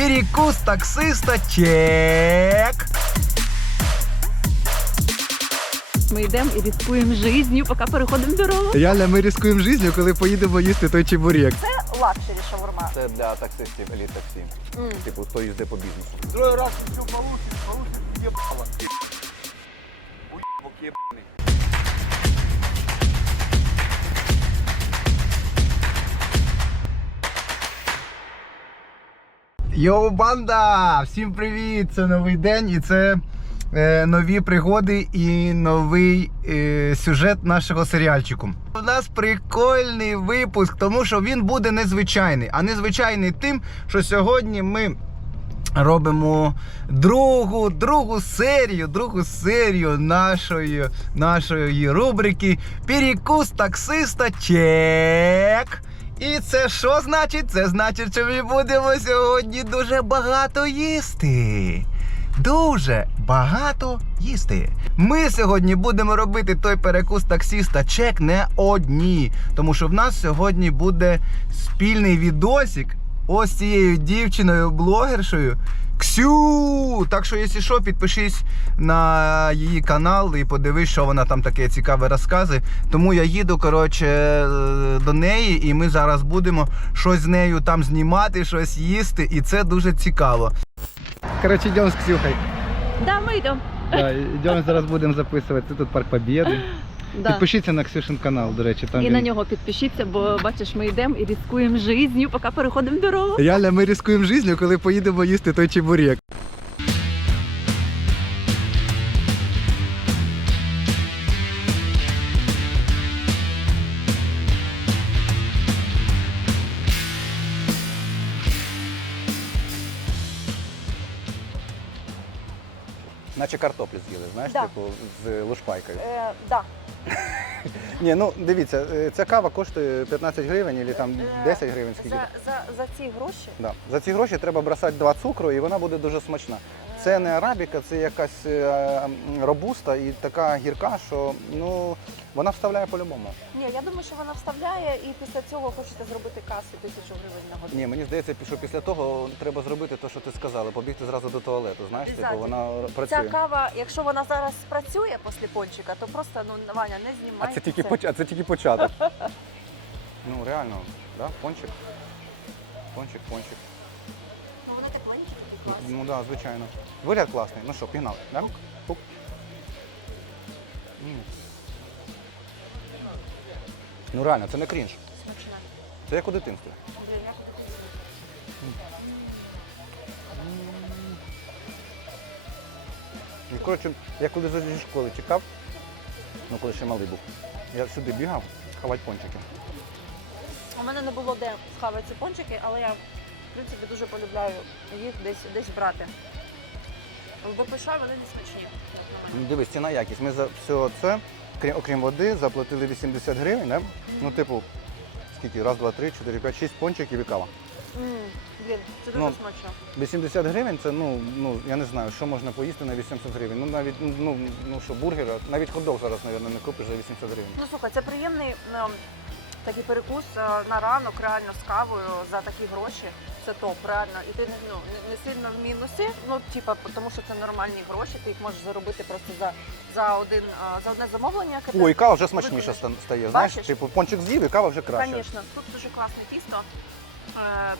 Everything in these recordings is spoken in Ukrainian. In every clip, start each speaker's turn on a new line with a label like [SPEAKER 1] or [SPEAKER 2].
[SPEAKER 1] Перекус таксиста чек.
[SPEAKER 2] Ми йдемо і ризикуємо життю, поки переходимо дорогу.
[SPEAKER 1] Реально, ми ризикуємо життю, коли поїдемо їсти той чебурек.
[SPEAKER 2] Це лакшері шаурма.
[SPEAKER 3] Це для таксистів, еліт таксі. Типу, хто їздить по бізнесу.
[SPEAKER 4] Второй раз хочу получить, получит ебало. Уебок ебаный.
[SPEAKER 1] Йоу, банда! Всім привіт! Це новий день і це е, нові пригоди і новий е, сюжет нашого серіальчику. У нас прикольний випуск, тому що він буде незвичайний. А незвичайний тим, що сьогодні ми робимо другу, другу серію, другу серію нашої, нашої рубрики Перекус таксиста чек. І це що значить? Це значить, що ми будемо сьогодні дуже багато їсти. Дуже багато їсти. Ми сьогодні будемо робити той перекус таксіста чек не одні. Тому що в нас сьогодні буде спільний відосік ось цією дівчиною, блогершою. Ксю! Так що, якщо що, підпишись на її канал і подивись, що вона там таке цікаве розказує. Тому я їду, коротше, до неї, і ми зараз будемо щось з нею там знімати, щось їсти, і це дуже цікаво. Коротше, йдемо з Ксюхою.
[SPEAKER 2] Да, ми йдемо.
[SPEAKER 1] Да, йдемо зараз будемо записувати. Тут парк Побєди.
[SPEAKER 2] Да.
[SPEAKER 1] Підпишіться на Ксюшин канал, до речі, там
[SPEAKER 2] І
[SPEAKER 1] він-
[SPEAKER 2] на нього підпишіться, бо бачиш, ми йдемо і ризикуємо життю, поки переходимо дорогу.
[SPEAKER 1] Реально, ми ризикуємо життю, коли поїдемо їсти той чебурек.
[SPEAKER 3] Наче картоплю з'їли, знаєш,
[SPEAKER 2] Да.
[SPEAKER 3] типу, з лушпайкою.
[SPEAKER 2] Е, да.
[SPEAKER 3] Ні, ну дивіться, е, ця кава коштує 15 гривень або там 10 гривень скільки.
[SPEAKER 2] За, за, за ці гроші
[SPEAKER 3] Да. За ці гроші треба бросати два цукру і вона буде дуже смачна. Це не арабіка, це якась е, робуста і така гірка, що ну вона вставляє по-любому.
[SPEAKER 5] Ні, я думаю, що вона вставляє і після цього хочете зробити касу тисячу гривень на годину.
[SPEAKER 3] Ні, мені здається, що після того треба зробити те, що ти сказала, побігти зразу до туалету. Знаєш, типу, вона
[SPEAKER 5] Ця кава, якщо вона зараз спрацює після пончика, то просто ну Ваня не
[SPEAKER 3] А
[SPEAKER 5] знімай.
[SPEAKER 3] це тільки поч... а це тільки початок. ну реально, да? пончик. Пончик, пончик.
[SPEAKER 5] Ну вони тепленькі, такі
[SPEAKER 3] Ну,
[SPEAKER 5] класні.
[SPEAKER 3] Ну так, да, звичайно. Вигляд класний. Ну що, пігнали, да? Пук. М. Ну реально, це не крінж.
[SPEAKER 5] Смачне.
[SPEAKER 3] Це як у дитинстві. І, коротше, я коли зі школи тікав, ну коли ще малий був, я сюди бігав хавати пончики.
[SPEAKER 5] У мене не було де схавати ці пончики, але я в принципі дуже полюбляю їх десь десь брати. В БПШ вони не смачні.
[SPEAKER 3] Ну, Дивись, ціна якість. Ми за все це, крім, окрім води, заплатили 80 гривень, да? Ну, типу, скільки? Раз, два, три, чотири, п'ять, шість пончиків і кава.
[SPEAKER 5] М, Блін, це дуже
[SPEAKER 3] Ну,
[SPEAKER 5] смачно.
[SPEAKER 3] 80 гривень це, ну, ну, я не знаю, що можна поїсти на 800 гривень. Ну, навіть, ну, ну що, бургера, навіть хот-дог зараз, мабуть, не купиш за 800 гривень.
[SPEAKER 5] Ну слухай, це приємний ну, такий перекус е, на ранок, реально з кавою за такі гроші. Це топ, реально. І ти ну, не- сильно в мінусі, ну типа, тому що це нормальні гроші, ти їх можеш заробити просто за, за один а, за одне замовлення. яке ти
[SPEAKER 3] Ой, кава вже смачніша
[SPEAKER 5] виконуєш.
[SPEAKER 3] ста- стає. Знаєш,
[SPEAKER 5] Бачиш?
[SPEAKER 3] типу пончик з'їв і кава вже краще.
[SPEAKER 5] Звісно, тут дуже класне тісто,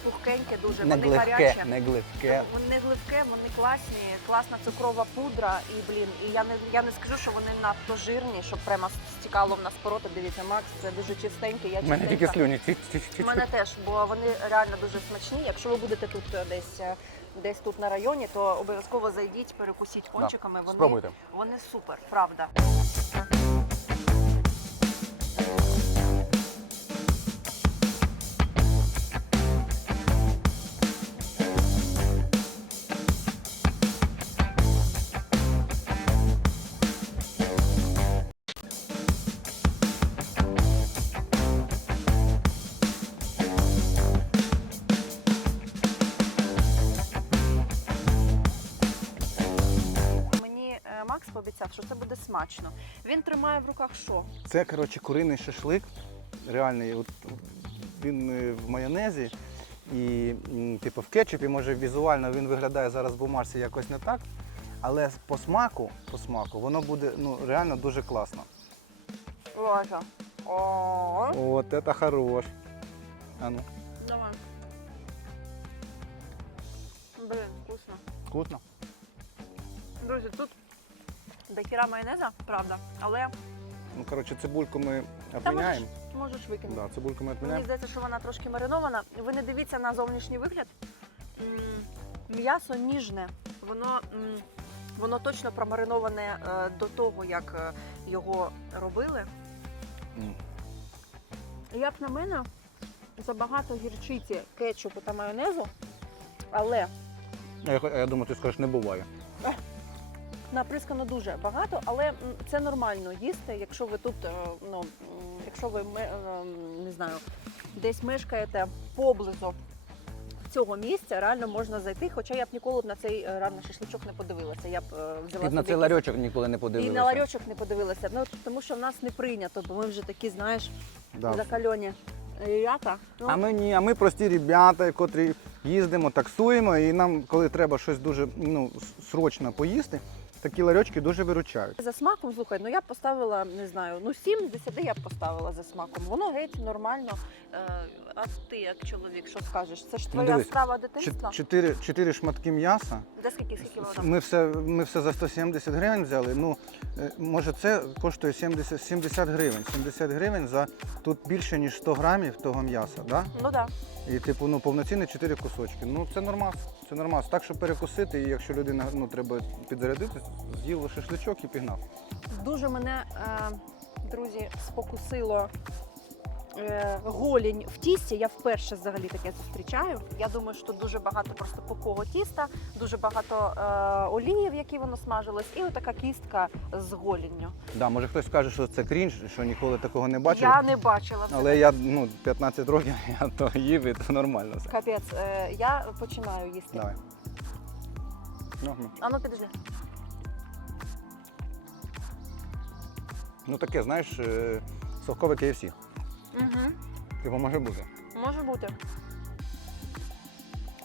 [SPEAKER 5] пухкеньке дуже,
[SPEAKER 3] Не
[SPEAKER 5] вони
[SPEAKER 3] гливке,
[SPEAKER 5] гарячі.
[SPEAKER 3] не гливке.
[SPEAKER 5] Вони гливке, вони класні, класна цукрова пудра і блін. І я не я не скажу, що вони надто жирні, щоб прямо стікало в нас пороти. Дивіться, Макс це дуже чистенький. Я
[SPEAKER 3] У мене тільки
[SPEAKER 5] чистенька.
[SPEAKER 3] слюні.
[SPEAKER 5] У мене теж, бо вони реально дуже смачні. Якщо ви будете тут е, десь е, десь тут на районі, то обов'язково зайдіть, перекусіть пончиками. Вони,
[SPEAKER 3] Спробуйте.
[SPEAKER 5] вони супер, правда. Він тримає в руках що?
[SPEAKER 3] Це, коротше, куриний шашлик. Реальний. От, він е, в майонезі.
[SPEAKER 1] І типу в кетчупі, може візуально він виглядає зараз в бумажці якось не так, але по смаку, по смаку воно буде ну, реально дуже класно.
[SPEAKER 5] Ложа. О,
[SPEAKER 1] От це хорош. А ну,
[SPEAKER 5] давай. Блін, вкусно.
[SPEAKER 1] вкусно.
[SPEAKER 5] Друзі, тут дохіра майонеза, правда, але
[SPEAKER 1] Ну, коротше, цибульку ми
[SPEAKER 5] Та
[SPEAKER 1] обміняємо.
[SPEAKER 5] можеш, можеш викинути.
[SPEAKER 1] Да, цибульку ми
[SPEAKER 5] Мені
[SPEAKER 1] обміняємо.
[SPEAKER 5] здається, що вона трошки маринована. Ви не дивіться на зовнішній вигляд. М, М'ясо ніжне, воно, м, воно точно промариноване е, до того, як е, його робили.
[SPEAKER 1] М.
[SPEAKER 5] Як на мене, забагато гірчиці, кетчупу та майонезу, але
[SPEAKER 1] Я, хо- я думаю, ти скажеш, не буває.
[SPEAKER 5] Наприскано дуже багато, але це нормально їсти, якщо ви тут, е, ну, якщо ви е, не знаю, десь мешкаєте поблизу цього місця, реально можна зайти. Хоча я б ніколи б на цей е, ранний шашличок не подивилася. Я б взяла
[SPEAKER 1] Ти на цей ларьочок ніколи не подивилася.
[SPEAKER 5] і на ларьочок не подивилася. Ну тому що в нас не прийнято, бо ми вже такі, знаєш,
[SPEAKER 1] Да.
[SPEAKER 5] закальоні ребята. Ну,
[SPEAKER 1] А ми ні, а ми прості ребята, котрі їздимо, таксуємо, і нам, коли треба щось дуже ну, срочно поїсти, такі ларьочки дуже виручають.
[SPEAKER 5] За смаком, слухай, ну я б поставила, не знаю, ну 7 з 10 я б поставила за смаком. Воно геть нормально. Е, а ти як чоловік, що скажеш? Це ж
[SPEAKER 1] Ну,
[SPEAKER 5] твоя
[SPEAKER 1] дивись,
[SPEAKER 5] страва дитинства?
[SPEAKER 1] Чотири, чотири шматки м'яса.
[SPEAKER 5] Де скільки скільки воно?
[SPEAKER 1] Ми все, ми все за 170 гривень взяли. Ну, е, може, це коштує 70, 70 гривень. 70 гривень за тут більше, ніж 100 грамів того м'яса. Да?
[SPEAKER 5] Ну так.
[SPEAKER 1] І типу, ну, повноцінні 4 кусочки. Ну, це нормас. Це нормас. Так, щоб перекусити, і якщо людина ну, треба підзарядити, з'їв шашличок і пігнав.
[SPEAKER 5] Дуже мене, е, друзі, спокусило голінь в тісті. Я вперше взагалі таке зустрічаю. Я думаю, що тут дуже багато просто пухого тіста, дуже багато е, олії, в якій воно смажилось, і отака кістка з голінню.
[SPEAKER 1] Да, може хтось скаже, що це крінж, що ніколи такого не бачив.
[SPEAKER 5] Я не бачила це.
[SPEAKER 1] Але я ну, 15 років я то їв, і то нормально все.
[SPEAKER 5] Капець, е, я починаю їсти.
[SPEAKER 1] Давай. Ну, ну.
[SPEAKER 5] А ну підожди.
[SPEAKER 1] ну таке, знаєш, е, совкове KFC.
[SPEAKER 5] Угу.
[SPEAKER 1] Типу може бути.
[SPEAKER 5] Може бути.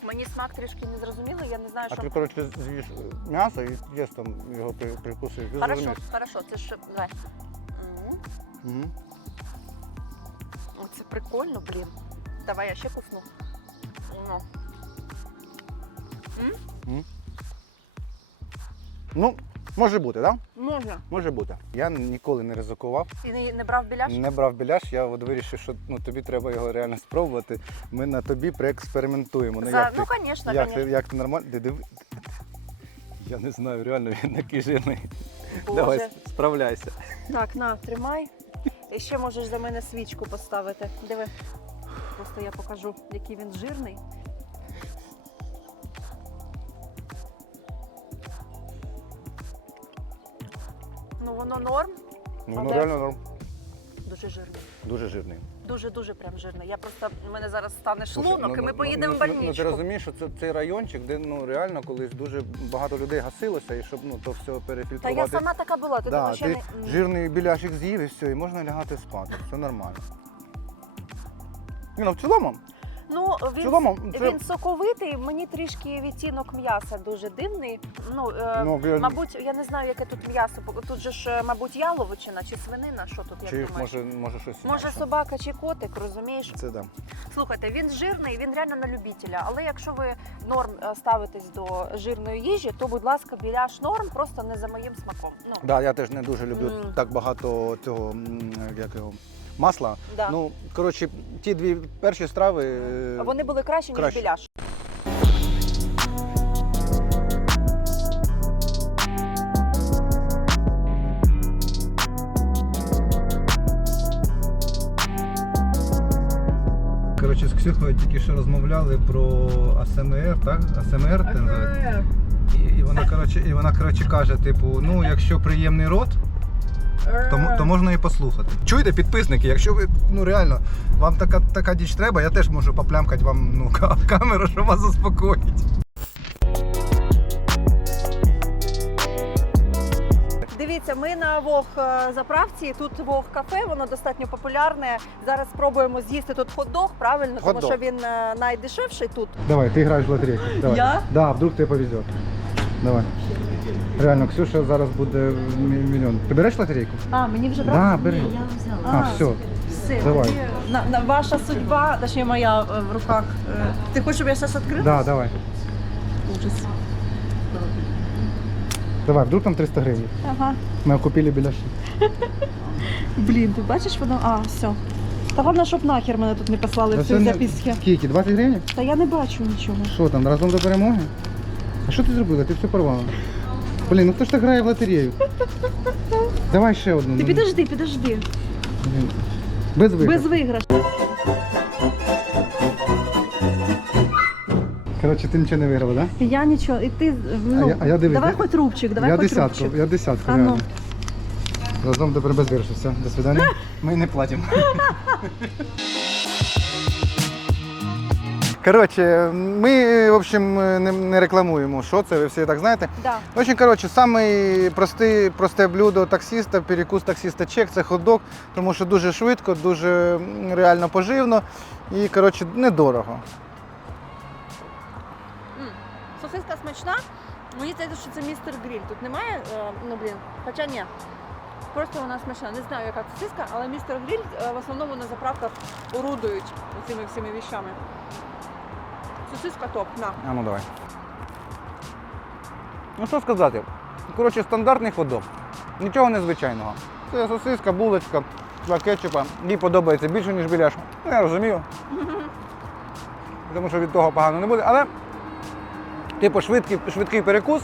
[SPEAKER 5] Мені смак трішки не зрозумілий, я не знаю,
[SPEAKER 1] А
[SPEAKER 5] що.
[SPEAKER 1] ти, коротше, з'їш м'ясо і їш там його при- прикусуєш. ти
[SPEAKER 5] Хорошо,
[SPEAKER 1] зрозумієш.
[SPEAKER 5] хорошо, це ж давай. М.
[SPEAKER 1] Мгм.
[SPEAKER 5] Це прикольно, блін. Давай я ще кусну. Ну.
[SPEAKER 1] Ну, може бути, так? Да?
[SPEAKER 5] Можна.
[SPEAKER 1] Може бути. Я ніколи не ризикував,
[SPEAKER 5] Ти не, не брав біляш?
[SPEAKER 1] не брав біляш, я от вирішив, що ну, тобі треба його реально спробувати. Ми на тобі проекспериментуємо. Ну,
[SPEAKER 5] За...
[SPEAKER 1] як
[SPEAKER 5] Ну,
[SPEAKER 1] ти,
[SPEAKER 5] звісно,
[SPEAKER 1] як, ти, як ти нормально. Ти. Я не знаю, реально він такий жирний.
[SPEAKER 5] Боже.
[SPEAKER 1] Давай, справляйся.
[SPEAKER 5] Так, на, тримай. І ще можеш за мене свічку поставити. Диви. Просто я покажу, який він жирний. Воно норм,
[SPEAKER 1] Ну, ну
[SPEAKER 5] Але-
[SPEAKER 1] реально норм.
[SPEAKER 5] дуже жирний.
[SPEAKER 1] дуже жирний.
[SPEAKER 5] Дуже-дуже прям жирний. Я просто, у мене зараз стане
[SPEAKER 1] Слушай,
[SPEAKER 5] шлунок, і ми
[SPEAKER 1] ну,
[SPEAKER 5] поїдемо
[SPEAKER 1] ну,
[SPEAKER 5] в
[SPEAKER 1] ну,
[SPEAKER 5] больничку.
[SPEAKER 1] Ну, ти розумієш, що це цей райончик, де ну реально колись дуже багато людей гасилося, і щоб ну то все
[SPEAKER 5] Та
[SPEAKER 1] перефільтрувати.
[SPEAKER 5] я сама така була, ти
[SPEAKER 1] да,
[SPEAKER 5] думаєш, я
[SPEAKER 1] ти
[SPEAKER 5] не...
[SPEAKER 1] Жирний біляшик з'їв і все, і можна лягати спати. Все нормально. Ні, ну в цілому,
[SPEAKER 5] Ну, він,
[SPEAKER 1] цілому, це
[SPEAKER 5] він соковитий, мені трішки відтінок м'яса дуже дивний. Ну, е,
[SPEAKER 1] ну, я-
[SPEAKER 5] мабуть, я не знаю, яке тут м'ясо. бо Тут же ж, е, мабуть, яловичина чи свинина, що тут, як
[SPEAKER 1] чи
[SPEAKER 5] думаєш?
[SPEAKER 1] може, може щось.
[SPEAKER 5] Може,
[SPEAKER 1] інакше.
[SPEAKER 5] собака чи котик, розумієш?
[SPEAKER 1] Це да.
[SPEAKER 5] Слухайте, він жирний, він реально на любителя. Але якщо ви норм е, ставитесь до жирної їжі, то будь ласка, біляш норм, просто не за моїм смаком. Ну,
[SPEAKER 1] Да, я теж не дуже люблю
[SPEAKER 5] Мм.
[SPEAKER 1] так багато цього м, як його, масла.
[SPEAKER 5] да.
[SPEAKER 1] Ну, коротше, ті дві перші страви. е,
[SPEAKER 5] Вони були краще, ніж
[SPEAKER 1] краще.
[SPEAKER 5] біляш.
[SPEAKER 6] Коротше, з Ксюхою тільки що розмовляли про АСМР, так? АСМР це називається? І, і вона, коротше, і вона коротше, каже, типу, ну якщо приємний рот, то, то можна і послухати. Чуєте, підписники, якщо ви ну реально вам така, така діч треба, я теж можу поплямкати вам ну, камеру, щоб вас заспокоїть.
[SPEAKER 5] Дивіться, ми на Вог е, заправці. Тут Вог кафе, воно достатньо популярне. Зараз спробуємо з'їсти тут хот-дог, правильно, тому
[SPEAKER 3] Хот-дог.
[SPEAKER 5] що він е, найдешевший тут.
[SPEAKER 1] Давай, ты играешь в лотерейку. Давай.
[SPEAKER 5] Я?
[SPEAKER 1] Да, вдруг тебе повезет. Давай. Реально, Ксюша зараз буде мі- мільйон. Ти береш лотерейку?
[SPEAKER 2] А, мені вже
[SPEAKER 1] Да, бери.
[SPEAKER 2] Я взяла.
[SPEAKER 1] А, все.
[SPEAKER 2] Все,
[SPEAKER 1] Давай.
[SPEAKER 2] тоді На, на, ваша судьба, точніше моя е, в руках. Е, Ти хочеш, щоб я зараз відкрила?
[SPEAKER 1] Да, давай.
[SPEAKER 2] Ужас.
[SPEAKER 1] Давай, вдруг там 300 гривень.
[SPEAKER 2] Ага.
[SPEAKER 1] Ми купили біляші.
[SPEAKER 2] Блін, ти бачиш воно? А, все. Та головне, щоб нахер мене тут не послали в ці записки.
[SPEAKER 1] Скільки? 20 гривень?
[SPEAKER 2] Та я не бачу нічого.
[SPEAKER 1] Що там, разом до перемоги? А що ти зробила? Ти все порвала. Блін, ну хто ж так грає в лотерею? Давай ще одну.
[SPEAKER 2] Ти
[SPEAKER 1] ну.
[SPEAKER 2] підожди, підожди.
[SPEAKER 1] Блін. Без виграш.
[SPEAKER 2] Без виграшу.
[SPEAKER 1] Коротше, ти нічого не виграла? Да?
[SPEAKER 2] Я нічого, і ти, ну,
[SPEAKER 1] А я- а я дивись,
[SPEAKER 2] давай
[SPEAKER 1] я-
[SPEAKER 2] хоч рубчик, давай
[SPEAKER 1] я
[SPEAKER 2] хоч
[SPEAKER 1] десятку,
[SPEAKER 2] рубчик.
[SPEAKER 1] я десятку,
[SPEAKER 2] А ну.
[SPEAKER 1] реально. Разом тепер без виграшу. Все, до свидання. Ми не платимо. Коротше, ми, в общем, не, не рекламуємо, що це, ви всі так знаєте.
[SPEAKER 5] Да.
[SPEAKER 1] В общем, коротше, самий простий, просте блюдо таксиста, перекус таксиста чек це хот-дог, тому що дуже швидко, дуже реально поживно і, коротше, недорого.
[SPEAKER 5] М, Сосиска смачна. Мені здається, що це містер гриль. Тут немає, е, ну блін, хоча ні. Просто вона смачна. Не знаю, яка сосиска, але містер гриль е, в основному на заправках орудують цими всіми віщами. Сосиска топ, на.
[SPEAKER 3] А ну давай. Ну що сказати? Коротше, стандартний ходок. Нічого незвичайного. Це сосиска, булочка, два кетчупа. Їй подобається більше, ніж біляш. Ну, я розумію. Тому що від того погано не буде. Але, типу, швидкий, швидкий перекус,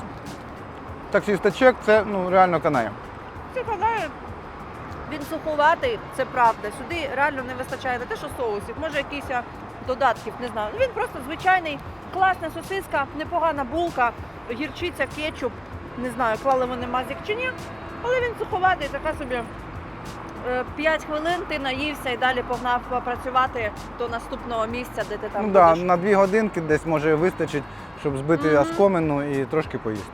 [SPEAKER 3] таксиста чек, це ну, реально канає.
[SPEAKER 5] Це гадаю, він суховатий, це правда. Сюди реально не вистачає не те, що соусів, може якісь а, додатків, не знаю. Він просто звичайний, класна сосиска, непогана булка, гірчиця, кетчуп. Не знаю, клали вони мазик чи ні, але він суховатий, така собі. 5 хвилин ти наївся і далі погнав працювати до наступного місця, де ти там
[SPEAKER 3] Ну, да, на дві годинки десь може вистачить, щоб збити
[SPEAKER 5] Мгм.
[SPEAKER 3] оскомину і трошки поїсти.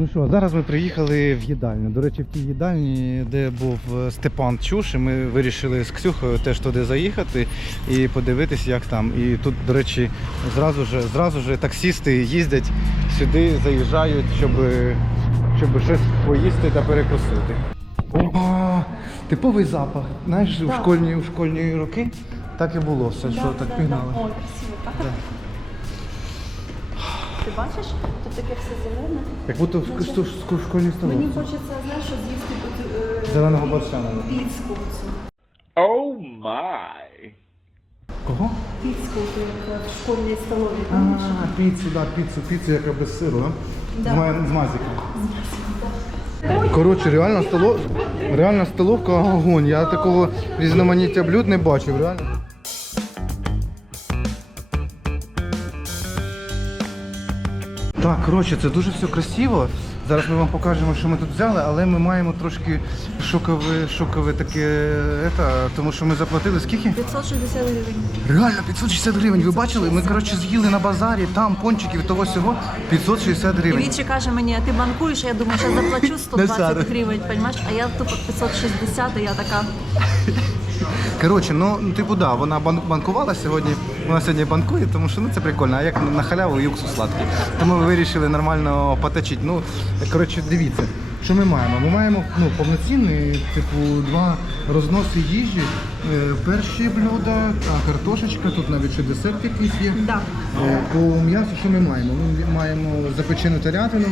[SPEAKER 1] Ну що, зараз ми приїхали в їдальню. До речі, в тій їдальні, де був е, Степан Чуш, і ми вирішили з Ксюхою теж туди заїхати і подивитись, як там. І тут, до речі, зразу ж, зразу ж таксісти їздять сюди, заїжджають, щоб, щоб щось поїсти та перекусити. О, типовий запах. Знаєш, у школьні, у школьні роки так і було все, що так пігнали.
[SPEAKER 2] О, красиво, так? Ти бачиш, тут таке все зелене.
[SPEAKER 1] Як будто в, в, в, в школьній
[SPEAKER 2] Мені хочеться, знаєш, що з'їсти тут е,
[SPEAKER 1] Зеленого борща.
[SPEAKER 2] піцку. цю.
[SPEAKER 4] Oh my.
[SPEAKER 1] Кого?
[SPEAKER 2] Піцку, як в школьній столові.
[SPEAKER 1] А, піцу, да, піцу, піцу, яка без сиру, да?
[SPEAKER 2] Да.
[SPEAKER 1] З, ма- з мазиком. Коротше, реально, столов... реально столовка огонь. Я такого різноманіття блюд не бачив, реально. Так, коротше, це дуже все красиво. Зараз ми вам покажемо, що ми тут взяли, але ми маємо трошки шокове, шокове таке, ета, тому що ми заплатили скільки?
[SPEAKER 2] 560 гривень.
[SPEAKER 1] Реально 560 гривень. Ви бачили? Ми коротше з'їли на базарі, там пончиків того всього 560
[SPEAKER 2] І
[SPEAKER 1] гривень.
[SPEAKER 2] Вічі каже мені, а ти банкуєш, а я думаю, що я заплачу 120 гривень, розумієш? А я тупо 560, і я така.
[SPEAKER 1] Коротше, ну ну, типу, да, вона бан- банкувала сьогодні. Вона сьогодні банкує, тому що ну це прикольно. А як на халяву юксу сладкий. Тому ми вирішили нормально поточити. Ну, коротше, дивіться, що ми маємо? Ми маємо ну, повноцінний, типу, два розноси їжі. Е, Перші блюда, а картошечка, тут навіть ще десерт якийсь є.
[SPEAKER 2] Да.
[SPEAKER 1] Е, По м'ясу що ми маємо? Ми маємо запечену телятину,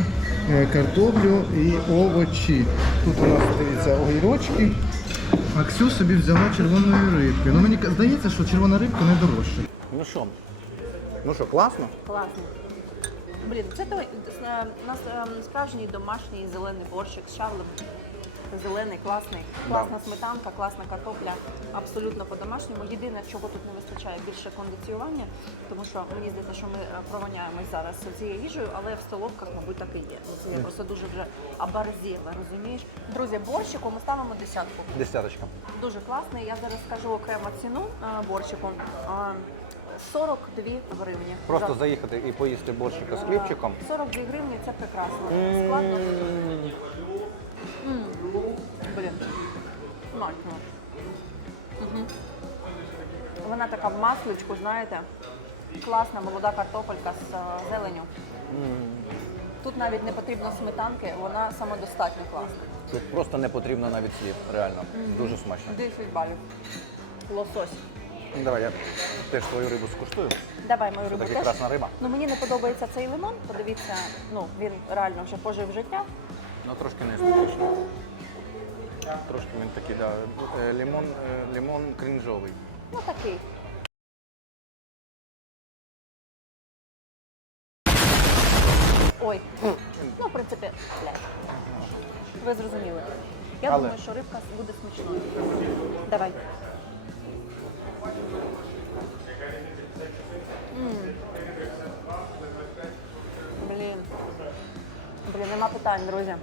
[SPEAKER 1] е, картоплю і овочі. Тут у нас дивіться огірочки. А Ксю собі взяла червоної рибки. Ну мені здається, що червона рибка не дорожча.
[SPEAKER 3] Ну що? Ну що, класно?
[SPEAKER 5] Класно. Блін, це той е, у нас ем, справжній домашній зелений борщик з шавлем. Зелений, класний, класна сметанка, класна картопля, абсолютно по-домашньому. Єдине, чого тут не вистачає, більше кондиціювання, тому що мені здається, що ми е, провоняємось зараз цією їжею, але в столовках, мабуть, так і є. Ну, Це я просто дуже вже оборзіла, розумієш? Друзі, борщику ми ставимо десятку.
[SPEAKER 3] Десяточка.
[SPEAKER 5] Дуже класний. Я зараз скажу окремо ціну е, борщику. Е, 42 гривні.
[SPEAKER 3] Просто
[SPEAKER 5] За-
[SPEAKER 3] заїхати і поїсти борщика з хлібчиком.
[SPEAKER 5] 42 гривні це прекрасно. Складно. М, Блін. Смачно. Угу. Вона така в масличку, знаєте. Класна молода картопелька з е, зеленю. Тут навіть не потрібно сметанки, вона самодостатньо класна.
[SPEAKER 3] Тут просто не потрібно навіть слів, реально. Дуже смачно.
[SPEAKER 5] 10 балів. Лосось.
[SPEAKER 3] Ну, Давай я теж твою рибу скуштую.
[SPEAKER 5] Давай мою рибу теж.
[SPEAKER 3] красна риба.
[SPEAKER 5] Ну мені не подобається цей лимон. Подивіться, ну він реально вже пожив життя.
[SPEAKER 3] Ну трошки не смачно. Трошки він такий, да. е, Лимон, е, лимон крінжовий.
[SPEAKER 5] Ну такий. Ой, ну в принципі, блядь. Ви зрозуміли. Я
[SPEAKER 3] Але-
[SPEAKER 5] думаю, що рибка буде смачною. Давай. Блін, друзі.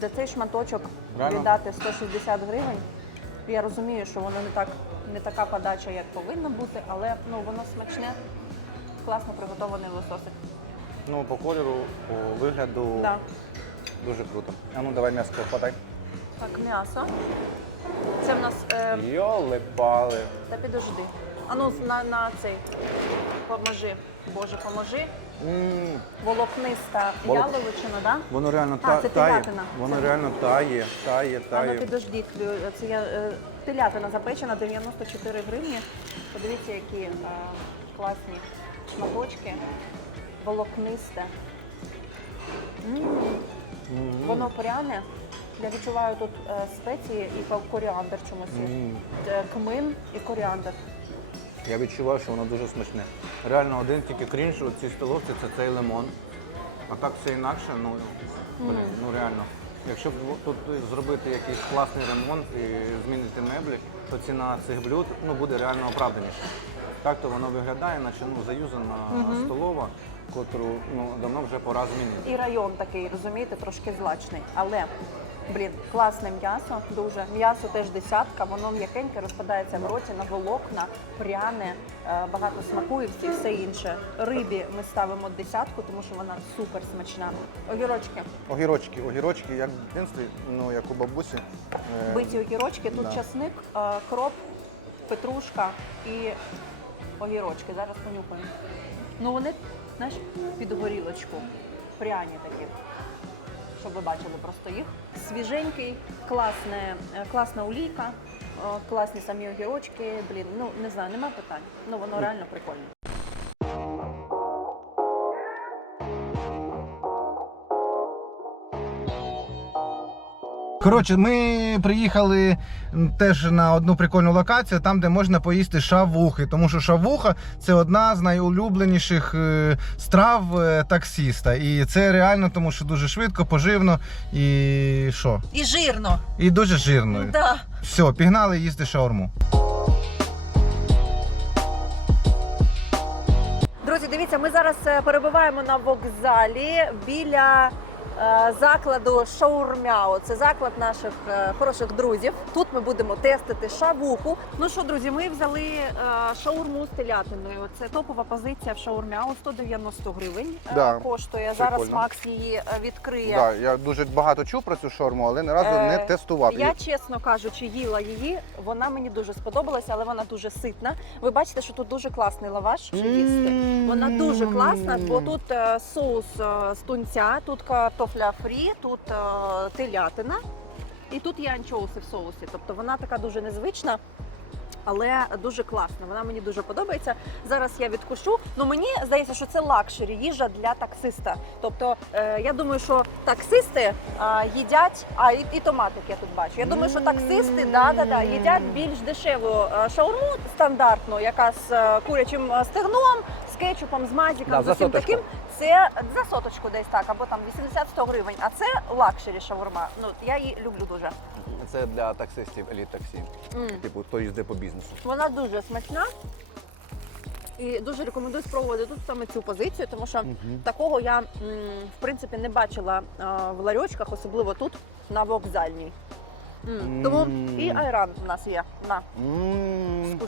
[SPEAKER 5] За цей шматочок
[SPEAKER 3] Реально?
[SPEAKER 5] віддати 160 гривень. Я розумію, що воно не так не така подача, як повинно бути, але ну воно смачне, класно приготований лососик.
[SPEAKER 3] Ну, по кольору, по вигляду
[SPEAKER 5] Да.
[SPEAKER 3] дуже круто. А ну давай м'ясо хватай.
[SPEAKER 5] Так, м'ясо. Це в нас. Е,
[SPEAKER 3] Йоли пали.
[SPEAKER 5] та підожди. А ну на, на цей. Поможи. Боже, поможи.
[SPEAKER 3] М,
[SPEAKER 5] Волокниста
[SPEAKER 3] Волок-
[SPEAKER 5] яловичина, да?
[SPEAKER 3] Воно реально
[SPEAKER 5] А,
[SPEAKER 3] та-
[SPEAKER 5] це
[SPEAKER 3] тає.
[SPEAKER 5] телятина.
[SPEAKER 3] Воно
[SPEAKER 5] Це-
[SPEAKER 3] реально тає, тає,
[SPEAKER 5] А ну
[SPEAKER 3] тає.
[SPEAKER 5] підождіть, Лю- це я е, телятина запечена 94 гривні. Подивіться, які е, класні шматочки, волокнисте. М, Воно пряне. Я відчуваю тут е, спеції і ко- коріандр чомусь. є. Е, Кмин і коріандр.
[SPEAKER 3] Я відчуваю, що воно дуже смачне. Реально один тільки крінж у цій столовці це цей лимон. А так все інакше, ну, блін, ну реально. Якщо б тут зробити якийсь класний ремонт і змінити меблі, то ціна цих блюд ну, буде реально оправданіша. Так то воно виглядає, наче ну, заюзана столова, котру ну, давно вже пора змінити.
[SPEAKER 5] І район такий, розумієте, трошки злачний. Але, блін, класне м'ясо, дуже. М'ясо теж десятка, воно м'якеньке, розпадається в роті на волокна, пряне, е, багато смаку і всі, все інше. Рибі ми ставимо десятку, тому що вона супер смачна. Огірочки.
[SPEAKER 3] Огірочки, огірочки, як в дитинстві, ну як у бабусі. Е,
[SPEAKER 5] Биті огірочки, тут
[SPEAKER 3] да.
[SPEAKER 5] часник, е, кроп, петрушка і огірочки. Зараз понюхаємо. Ну вони, знаєш, під горілочку. Пряні такі. Щоб ви бачили просто їх. Свіженький, класне, е, класна олійка, е, класні самі огірочки. Блін, ну не знаю, нема питань. Ну воно реально прикольне.
[SPEAKER 1] Коротше, ми приїхали теж на одну прикольну локацію, там, де можна поїсти шавухи. Тому що шавуха це одна з найулюбленіших е, страв е, таксіста. І це реально, тому що дуже швидко, поживно і що?
[SPEAKER 2] І жирно.
[SPEAKER 1] І дуже жирно.
[SPEAKER 2] Да.
[SPEAKER 1] Все, пігнали їсти шаурму.
[SPEAKER 5] Друзі, дивіться, ми зараз е, перебуваємо на вокзалі біля закладу Шаурмяо. Це заклад наших е, хороших друзів. Тут ми будемо тестити шавуху. Ну що, друзі, ми взяли е, шаурму з телятиною. Це топова позиція в Шаурмяо, 190 гривень е,
[SPEAKER 3] Да,
[SPEAKER 5] коштує. Зараз
[SPEAKER 3] прикольно.
[SPEAKER 5] Макс її е, відкриє.
[SPEAKER 3] Да, я дуже багато чув про цю шаурму, але ні разу
[SPEAKER 5] Е,
[SPEAKER 3] не тестував.
[SPEAKER 5] Я
[SPEAKER 3] її.
[SPEAKER 5] чесно кажучи, їла її. Вона мені дуже сподобалася, але вона дуже ситна. Ви бачите, що тут дуже класний лаваш що їсти. Вона дуже класна, бо тут е, соус е, з тунця, тут картофля фрі, тут е, телятина і тут є анчоуси в соусі. Тобто вона така дуже незвична. Але дуже класна, вона мені дуже подобається. Зараз я відкушу. Ну мені здається, що це лакшері їжа для таксиста. Тобто е, я думаю, що таксисти е, їдять, а і, і томатик я тут бачу. Я думаю, що таксисти да, да, да, їдять більш дешеву е, шаурму стандартну, яка з е, курячим е, стегном, кетчупом, з мазиком,
[SPEAKER 3] Да,
[SPEAKER 5] з
[SPEAKER 3] за
[SPEAKER 5] усім
[SPEAKER 3] соточку.
[SPEAKER 5] таким. Це за соточку десь так, або там 80-100 гривень. А це лакшері шаурма. Ну я її люблю дуже.
[SPEAKER 3] Це для таксистів еліт таксі.
[SPEAKER 5] М.
[SPEAKER 3] Типу, хто їздить по бізнесу.
[SPEAKER 5] Вона дуже смачна. І дуже рекомендую спробувати тут саме цю позицію, тому що такого я м, в принципі не бачила в ларьочках, особливо тут на вокзальній. М, Тому
[SPEAKER 1] М.
[SPEAKER 5] і айран у нас є. На.
[SPEAKER 1] М.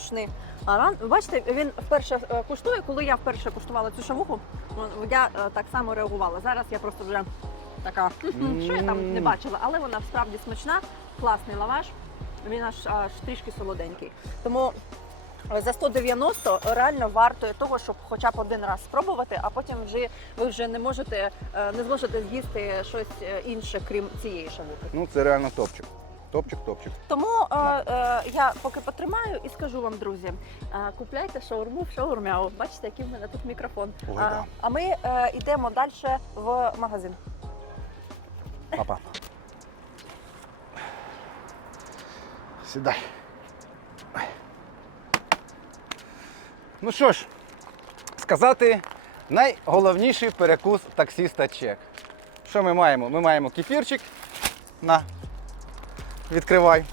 [SPEAKER 5] Аран. Ви бачите, він вперше е, куштує. Коли я вперше куштувала цю шавуху, я е, так само реагувала. Зараз я просто вже така, що я там не бачила, але вона справді смачна, класний лаваш. Він аж аж трішки солоденький. Тому е, за 190 реально варто того, щоб хоча б один раз спробувати, а потім вже ви вже не можете е, не зможете з'їсти щось е, інше, крім цієї шавухи.
[SPEAKER 1] Ну, це реально топчик. Топчик, топчик.
[SPEAKER 5] Тому е, е, я поки потримаю і скажу вам, друзі, е, купляйте шаурму в шаурмяу. Бачите, який в мене тут мікрофон.
[SPEAKER 1] Ой,
[SPEAKER 5] а,
[SPEAKER 1] да.
[SPEAKER 5] а ми е, йдемо далі в магазин.
[SPEAKER 1] Папа. Сідай. Ну що ж, сказати найголовніший перекус таксіста чек. Що ми маємо? Ми маємо кефірчик. На. Відкривай.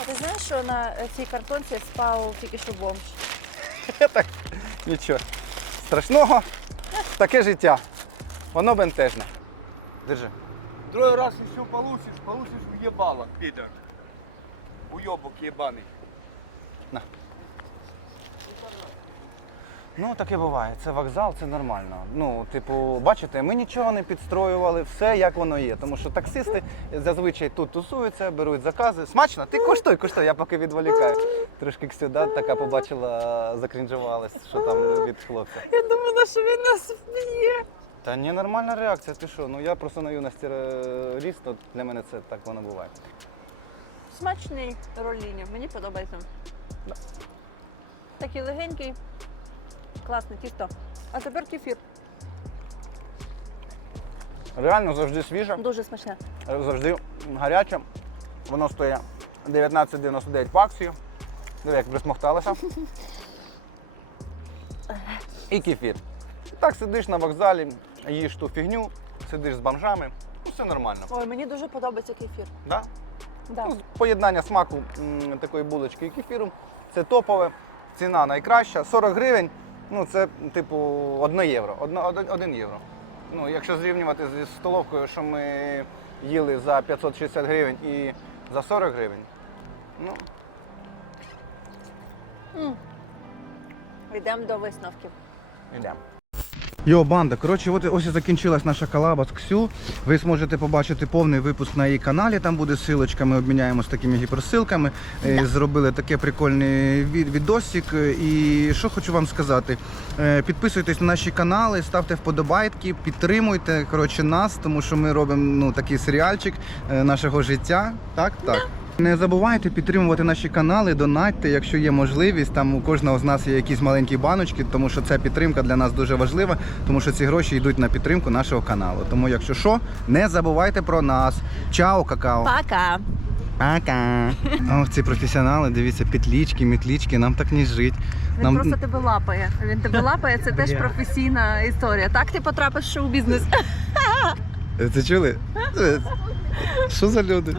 [SPEAKER 5] А ти знаєш, що на цій картонці спав тільки що бомж?
[SPEAKER 1] Так, нічого. Страшного. Таке життя. Воно бентежне. Держи.
[SPEAKER 7] Другий раз еще получишь, получишь підер. Уйобок єбаний. ебаный.
[SPEAKER 1] Ну, таке буває. Це вокзал, це нормально. Ну, типу, бачите, ми нічого не підстроювали, все як воно є. Тому що таксисти зазвичай тут тусуються, беруть закази. Смачно? Ти коштуй, коштуй, я поки відволікаю. Трошки ксюда така побачила, закрінжувалась, що там від хлопця.
[SPEAKER 5] Я думала, що він нас вб'є.
[SPEAKER 1] Та ні, нормальна реакція, ти що? Ну я просто на юності е, ріс, то для мене це так воно буває.
[SPEAKER 5] Смачний роліні, мені подобається.
[SPEAKER 1] Да.
[SPEAKER 5] Такий легенький, класне тісто. А тепер кефір.
[SPEAKER 1] Реально завжди свіже.
[SPEAKER 5] Дуже смачне.
[SPEAKER 1] завжди гаряче. Воно стоїть 19,99 по акцію. Диви, як присмокталося. І кефір. Так сидиш на вокзалі, їш ту фігню, сидиш з бомжами, ну все нормально.
[SPEAKER 5] Ой, мені дуже подобається кефір.
[SPEAKER 1] Да?
[SPEAKER 5] Да.
[SPEAKER 1] Ну, поєднання смаку м, такої булочки і кефіру це топове. Ціна найкраща. 40 гривень, ну це типу 1 євро. 1 євро. Ну, якщо зрівнювати зі столовкою, що ми їли за 560 гривень і за 40 гривень, ну,
[SPEAKER 5] Йдемо до висновків.
[SPEAKER 1] йдемо. Йо, банда, коротше, от ось і закінчилась наша колаба з Ксю. Ви зможете побачити повний випуск на її каналі. Там буде силочка, ми обміняємось такими гіперсилками. Е, Зробили таке прикольний відосик. І що хочу вам сказати: Е, підписуйтесь на наші канали, ставте вподобайки, підтримуйте коротше, нас, тому що ми робимо ну, такий серіальчик е, нашого життя. Так, так. Не забувайте підтримувати наші канали, донатьте, якщо є можливість. Там у кожного з нас є якісь маленькі баночки, тому що ця підтримка для нас дуже важлива, тому що ці гроші йдуть на підтримку нашого каналу. Тому, якщо що, не забувайте про нас. Чао, какао.
[SPEAKER 5] Пока!
[SPEAKER 1] Пока. Ох, ці професіонали, дивіться, петлічки, мітлічки, нам так не жить.
[SPEAKER 5] Він
[SPEAKER 1] Нам...
[SPEAKER 5] просто тебе лапає. Він тебе лапає, це теж професійна історія. Так ти потрапиш в шоу-бізнес.
[SPEAKER 1] Це чули? Що за люди?